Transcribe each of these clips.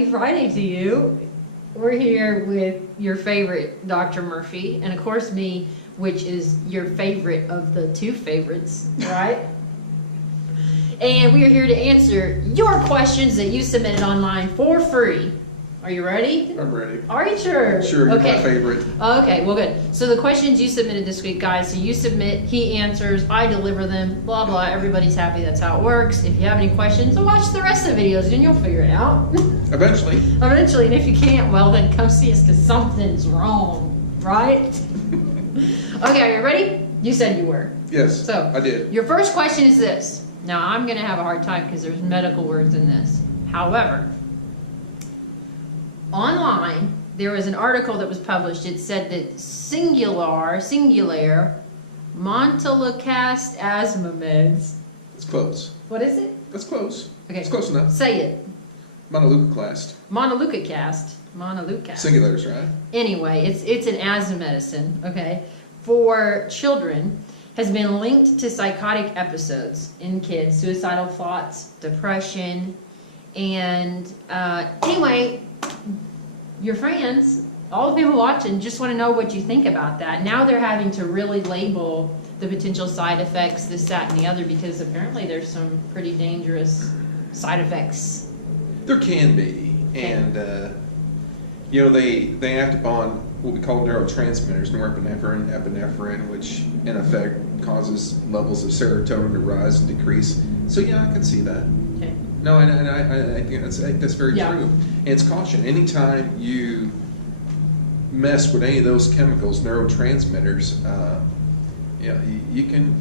Happy Friday to you. We're here with your favorite Dr. Murphy, and of course me, which is your favorite of the two favorites, right? And we are here to answer your questions that you submitted online for free. Are you ready? I'm ready. Are you sure? Sure, you're my favorite. Okay, well good. So the questions you submitted this week, guys, so you submit, he answers, I deliver them, blah, blah, everybody's happy, that's how it works. If you have any questions, so watch the rest of the videos and you'll figure it out. Eventually. Eventually, and if you can't, well then come see us because something's wrong, right? Okay, are you ready? You said you were. Yes, So I did. Your first question is this. Now I'm going to have a hard time because there's medical words in this. However, online, there was an article that was published. It said that Singulair Montelukast asthma meds. It's close. What is it? That's close. Okay. It's close enough. Say it. Montelukast. Montelukast. Singulars, right? Anyway, it's an asthma medicine, okay, for children, has been linked to psychotic episodes in kids, suicidal thoughts, depression, and anyway, your friends, all the people watching, just want to know what you think about that. Now they're having to really label the potential side effects, this, that, and the other, because apparently there's some pretty dangerous side effects. There can be, and you know, they act upon what we call neurotransmitters, norepinephrine, epinephrine, which in effect causes levels of serotonin to rise and decrease. So yeah, I can see that. Okay. No, and I think that's very true. And it's caution. Anytime you mess with any of those chemicals, neurotransmitters, yeah, you can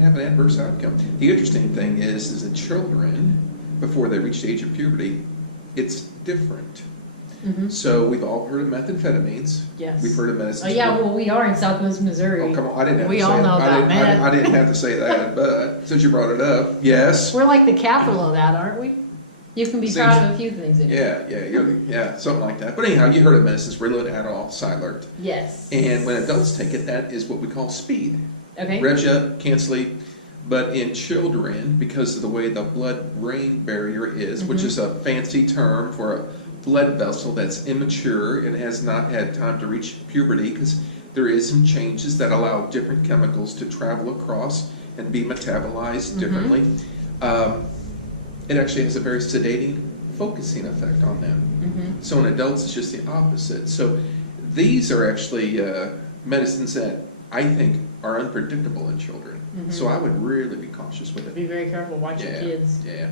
have an adverse outcome. The interesting thing is that children, before they reach the age of puberty, it's different. Mm-hmm. So we've all heard of methamphetamines. Yes. We've heard of medicines. Oh yeah, well we are in Southwest Missouri. Oh come on, I didn't have we to say all it. know that, man. I didn't have to say that, but since you brought it up, yes. We're like the capital of that, aren't we? You can be proud of a few things in here. Yeah, something like that. But anyhow, you heard of medicines: Ritalin, Adderall, Sylert. Yes. And when adults take it, that is what we call speed. Okay. Revs you up, can't sleep. But in children, because of the way the blood-brain barrier is, which is a fancy term for a blood vessel that's immature and has not had time to reach puberty, because there is some changes that allow different chemicals to travel across and be metabolized differently. It actually has a very sedating, focusing effect on them. So in adults, it's just the opposite. So these are actually medicines that I think are unpredictable in children. So I would really be cautious with it. Be very careful. Watch your kids. Yeah.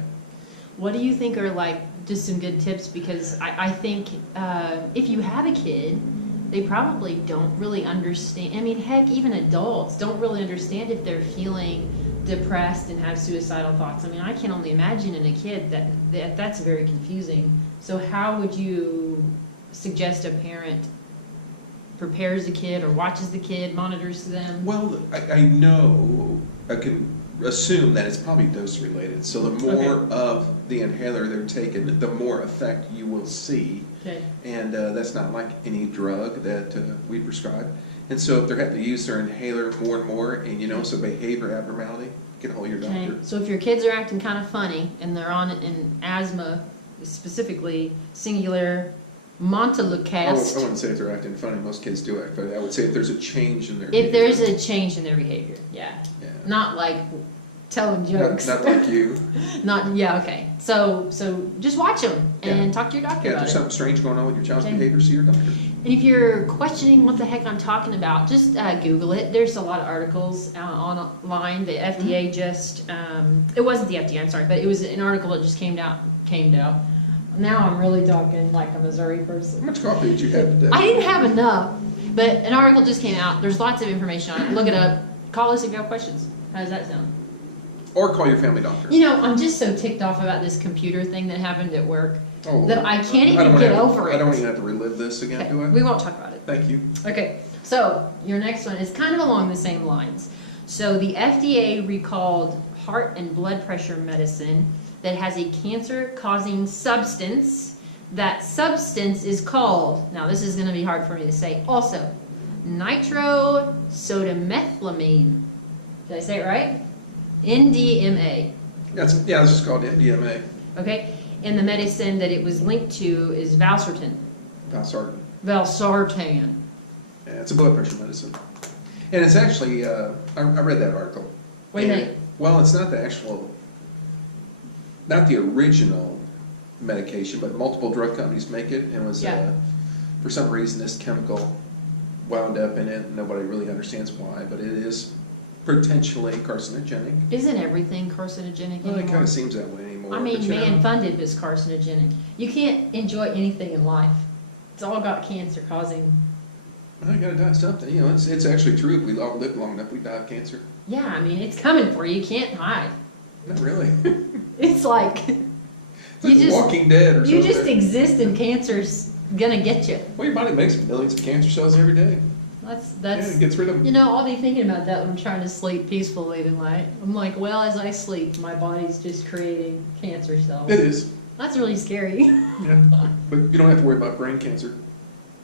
What do you think are like just some good tips? Because I think if you have a kid, they probably don't really understand. I mean, heck, even adults don't really understand if they're feeling depressed and have suicidal thoughts. I mean, I can only imagine in a kid that's very confusing. So how would you suggest a parent prepares the kid or watches the kid, monitors them? Well, I know, I can assume that it's probably dose related. So the more of the inhaler they're taking, the more effect you will see. Okay. And that's not like any drug that we prescribe. And so if they're having to use their inhaler more and more, and you know, so behavior abnormality, get a hold of your doctor. So if your kids are acting kind of funny and they're on in asthma, specifically Singulair Montelukast. I wouldn't say if they're acting funny. Most kids do act funny. I would say if there's a change in their behavior. If there's a change in their behavior, yeah. Not like telling jokes. Not like you. Okay. So just watch them and talk to your doctor about it. Yeah, if there's something strange going on with your child's behavior, see your doctor. And if you're questioning what the heck I'm talking about, just Google it. There's a lot of articles online. The FDA just, it wasn't the FDA, I'm sorry, but it was an article that just came out. Now I'm really talking like a Missouri person. How much coffee did you have today? I didn't have enough, but an article just came out. There's lots of information on it. Look it up. Call us if you have questions. How does that sound? Or call your family doctor. You know, I'm just so ticked off about this computer thing that happened at work that I can't even get over it. I don't even have to relive this again, do I? We won't talk about it. Thank you. Okay, so your next one is kind of along the same lines. So the FDA recalled heart and blood pressure medicine that has a cancer-causing substance. That substance is called, now this is going to be hard for me to say, also nitrosodimethylamine. Did I say it right? NDMA. It's just called NDMA. Okay, And the medicine that it was linked to is valsartan. Valsartan. Yeah, it's a blood pressure medicine. And it's actually, I read that article. What do you think? Well, it's not the actual, not the original medication, but multiple drug companies make it. And it was, for some reason, this chemical wound up in it. Nobody really understands why, but it is potentially carcinogenic. Isn't everything carcinogenic Well, anymore? it kind of seems that way anymore. I mean, but, you know, man-funded is carcinogenic. You can't enjoy anything in life. It's all about cancer causing. I gotta die of something. You know, it's actually true. If we all live long enough, we die of cancer. Yeah, I mean, it's coming for you. You can't hide. Not really. It's like It's like The Walking Dead or something. You just exist and cancer's gonna get you. Well, your body makes millions of cancer cells every day. That's Yeah, it gets rid of them. You know, I'll be thinking about that when I'm trying to sleep peacefully tonight. I'm like, well, as I sleep, my body's just creating cancer cells. It is. That's really scary. Yeah. But you don't have to worry about brain cancer.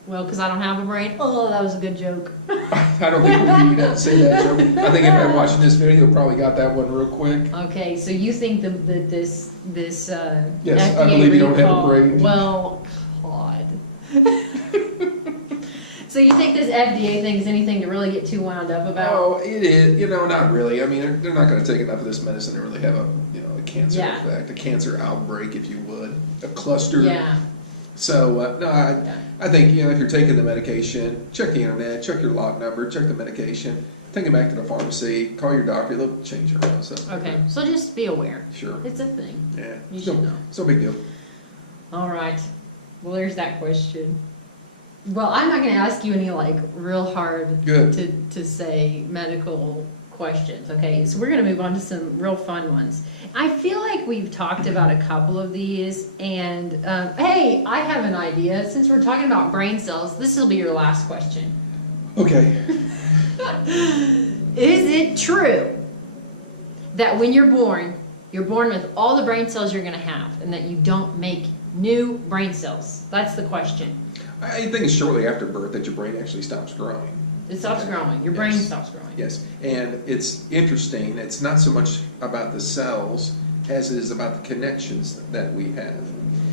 Well, because I don't have a brain. Oh, that was a good joke. I don't think we need to say that joke. I think everybody watching this video probably got that one real quick. Okay, so you think that this Yes, FDA I believe you don't have a recall- brain. Well, God. So you think this FDA thing is anything to really get too wound up about? Oh, it is. You know, not really. I mean, they're not going to take enough of this medicine to really have a cancer effect, a cancer outbreak, if you would, a cluster. Yeah. So, no, I think, if you're taking the medication, check the internet, check your lot number, check the medication, take it back to the pharmacy, call your doctor, they'll change your around. So, Okay, so just be aware. Sure. It's a thing. Yeah. You should know. It's no big deal. All right. Well, there's that question. Well, I'm not going to ask you any, real hard Good. to say medical questions, okay? So we're going to move on to some real fun ones. I feel like we've talked about a couple of these, and hey, I have an idea. Since we're talking about brain cells, this will be your last question. Okay. Is it true that when you're born with all the brain cells you're going to have, and that you don't make new brain cells? That's the question. I think it's shortly after birth that your brain actually stops growing. It stops growing. Your brain stops growing. Yes, and it's interesting. It's not so much about the cells as it is about the connections that we have.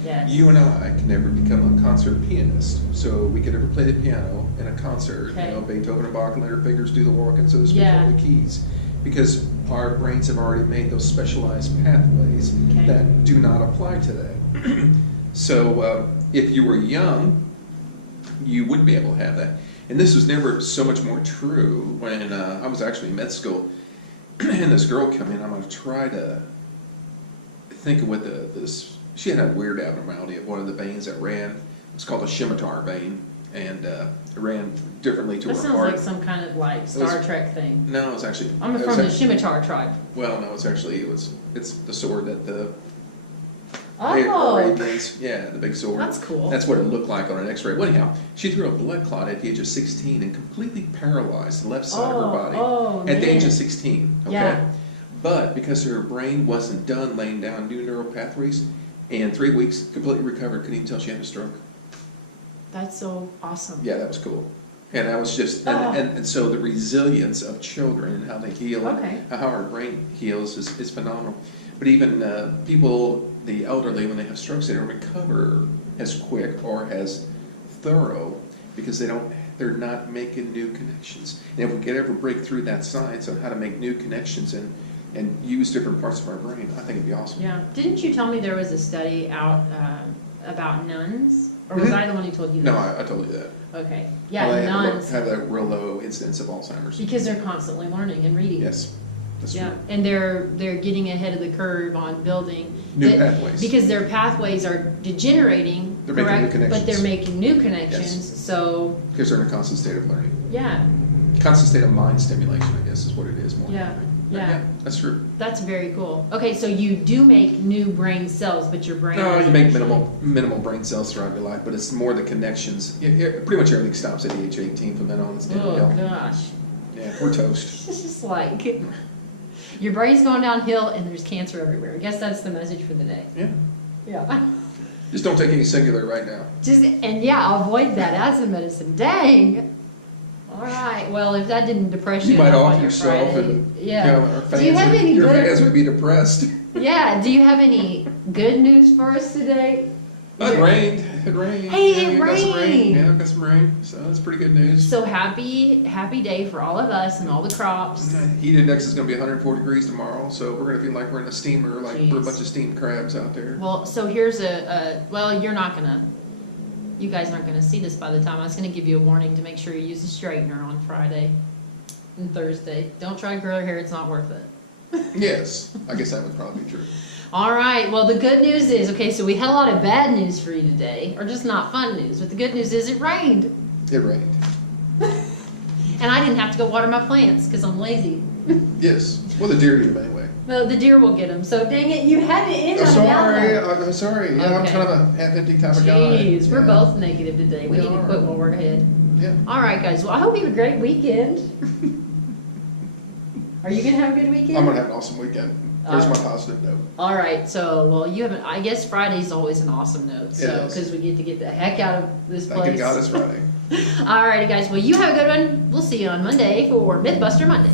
Yes. You and I can never become a concert pianist, so we could never play the piano in a concert. Okay. Beethoven and Bach let our fingers do the work, and so to speak, Yeah. all the keys, because our brains have already made those specialized pathways Okay. that do not apply to that. So if you were young, you wouldn't be able to have that. And this was never so much more true when I was actually in med school, and this girl came in. I'm going to try to think of what this. She had a weird abnormality of one of the veins that ran. It was called a scimitar vein, and it ran differently to That her sounds heart. like some kind of Star Trek thing. No, it was actually. I'm from the scimitar tribe. Well, no, it's the sword that the Oh, Arabians, yeah, the big sword. that's cool. That's what it looked like on an X-ray. Well, anyhow, she threw a blood clot at the age of 16 and completely paralyzed the left side of her body at the age man. of 16. Okay, Yeah. but because her brain wasn't done laying down new neural pathways, in 3 weeks completely recovered. Couldn't even tell she had a stroke. That's so awesome. Yeah, that was cool. And that was just, and so the resilience of children and how they heal, and how our brain heals is phenomenal. But even people, the elderly, when they have strokes, they don't recover as quick or as thorough because they're not making new connections. And if we could ever break through that science on how to make new connections and use different parts of our brain, I think it'd be awesome. Yeah. Didn't you tell me there was a study out about nuns? Or was I the one who told you that? No, I told you that. Okay. Yeah, Well, nuns. have a real low incidence of Alzheimer's. Because they're constantly learning and reading. Yes, that's Yeah, true. and they're getting ahead of the curve on building New pathways. because their pathways are degenerating. They're making new connections. But they're making new connections. Yes. So Because they're in a constant state of learning. yeah, Constant state of mind stimulation, I guess, is what it is more. Yeah, But yeah. that's true. that's very cool. Okay, so you do make new brain cells, but your brain. No, you doesn't make actually- minimal brain cells throughout your life, but it's more the connections. Pretty much everything stops at the age of 18 from then on. It's Oh downhill. gosh, Yeah, we're toast. it's just like your brain's going downhill and there's cancer everywhere. I guess that's the message for the day. Yeah. Yeah. Just don't take any Singulair right now. Avoid that asthma medicine. Dang. All right. Well, if that didn't depress you, You might enough off on your yourself Friday, and yeah. our fans Do you have any your good? fans would be depressed. Yeah. Yeah, do you have any good news for us today? It rained. It rained. Hey, Yeah, it we got some rain. rained. Yeah, we got some rain. So that's pretty good news. So happy day for all of us and all the crops. Heat index is going to be 104 degrees tomorrow, so we're going to feel like we're in a steamer, like we're a Jeez. bunch of steamed crabs out there. Well, so here's well, you guys aren't gonna see this by the time. I was gonna give you a warning to make sure you use a straightener on Friday and Thursday. Don't try to curl your hair, it's not worth it. Yes, I guess that would probably be true. All right, well, the good news is, okay, so we had a lot of bad news for you today, or just not fun news, but the good news is it rained. It rained. And I didn't have to go water my plants because I'm lazy. Yes. Well, the deer eat them anyway. Well, the deer will get them, so dang it, you had to end I'm on sorry. that one. I'm sorry. Yeah, I'm Okay. kind of a half-empty type of guy. Jeez, we're Yeah. both negative today. We We need to are. quit while we're ahead. Yeah. All right, guys. Well, I hope you have a great weekend. Are you gonna have a good weekend? I'm going to have an awesome weekend. There's my Alright. positive note. All right. So, well, you haven't. I guess Friday's always an awesome note. So, It is. because we get the heck out of this Thank place. God it's Friday. All righty, guys. Well, you have a good one. We'll see you on Monday for Mythbuster Monday.